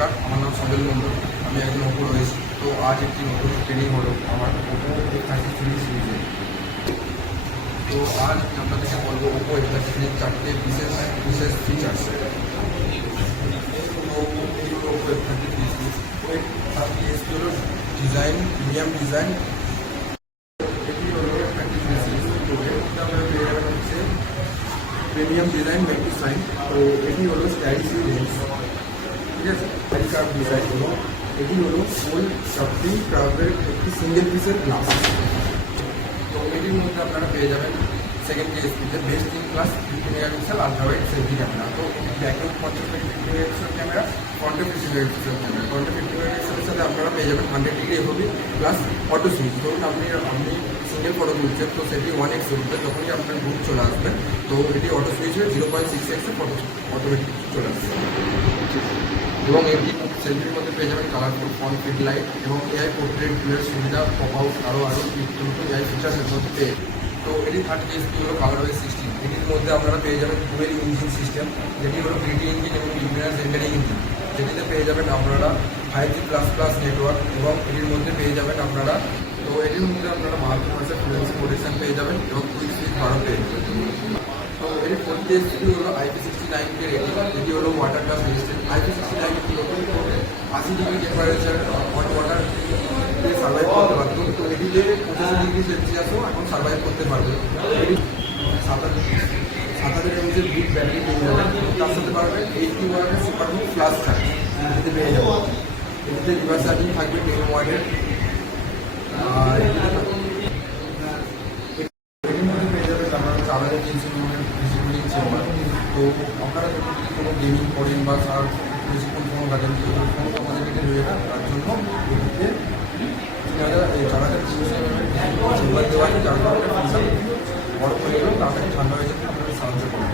নমস্কার, আমার নাম সজল মণ্ডল। আমি একজন ওপো রয়েছি। তো আজ একটি নতুন ট্রেনিং হলো আমার ওপো F33 সিরিজে। তো আজ আমি আপনাদেরকে বলবো ওপো F33 চারটে বিশেষ বিশেষ ফিচার্স। তো এই হলো ওপো F33 সিরিজ। তার এসপি হলো ডিজাইন, প্রিমিয়াম ডিজাইন। এটি হলো F33 সিরিজ। তো এটা আমরা পেয়ে যাবেন হচ্ছে প্রিমিয়াম ডিজাইন ম্যাগনেটিক সাইন। তো এটি হলো স্টাইলিশ লেন্স, ঠিক আছে, কার্ভ ডিজাইন হলো। এটি হলো ফুল শার্পলি কার্ভের একটি সিঙ্গেল পিসের গ্লাস। তো এটির মধ্যে আপনারা পেয়ে যাবেন সেকেন্ড ডিএসপিতে best in class 50 megapixel ultrawide selfie camera. তো এটি ব্যাকেও 50 মেগাপিক্সেল ক্যামেরা, ফ্রন্টে 50 মেগাপিক্সেল ক্যামেরা। ফ্রন্টে 50 মেগাপিক্সেলের সাথে আপনারা পেয়ে যাবেন 100 degree FOB plus auto switch. ধরুন আপনি সিঙ্গেল ফটো তুলছেন, তো সেটি 1x উঠবে, তখনই আপনার গ্রুপ চলে আসবে। তো এটি অটো সুইচ হয়ে 0.6x ফটো অটোমেটিক চলে আসবে। এবং এটি সেলফির মধ্যে পেয়ে যাবেন কালারফুল ফ্রন্ট ফিড লাইট এবং এআই পোর্ট্রেট ভিউয়ের সুবিধা, পপ আউট আরও নতুন নতুন এআই ফিচার্সের মধ্যে পেয়ে। তো এটি থার্ড ডিএসপি হলো কালারওয়ে 16। এটির মধ্যে আপনারা পেয়ে যাবেন ডুয়েল ইঞ্জিন সিস্টেম, যেটি হলো গ্রিডি ইঞ্জিন এবং লুমিনাস জেনারেটিং ইঞ্জিন। যেটিতে পেয়ে যাবেন আপনারা 5G++ নেটওয়ার্ক এবং এটির মধ্যে পেয়ে যাবেন আপনারা, তো এটির মধ্যে আপনারা 72% ফ্রিকোয়েন্সি প্রোটেকশন পেয়ে যাবেন এবং কুইক সুইচ বারো পেয়ে যাবেন। তো এর ফোর্থ ডিএসপি হলো IP69 কে রেটিং। এটি হলো ওয়াটার ডাস্ট রেজিস্ট্যান্ট। IP69 একটি নতুন 80 degree temperature hot water survive করতে পারত। তো এটিতে 25 ডিগ্রি সেলসিয়াসও এখন সার্ভাইভ করতে পারবে। এটি 7000 এমএএইচের বিগ ব্যাটারি পেয়ে যাবেন। তার সাথে পারবেন 80 ওয়াটের সুপারহুক ফ্লাশ চার্জ এটিতে পেয়ে যাবেন। এটিতে রিভার্স চার্জিং থাকবে 10 ওয়াটের। আর এটির মধ্যে পেয়ে যাবেন আপনারা 4300 ভিজিবিলিটি চেম্বার। তো আপনারা যদি কোনো গেমিং করেন বা বেশিক্ষণ ফোন কাটেন, তো ফোন আমাদের এখানে রয়ে যাবে। তার জন্য এটিতে 4300 চেম্বার দেওয়া আছে, যার কারণে ফোনটা বড় হয়ে গেলেও তাড়াতাড়ি ঠান্ডা হয়ে যেতে আপনাদের সাহায্য করবে।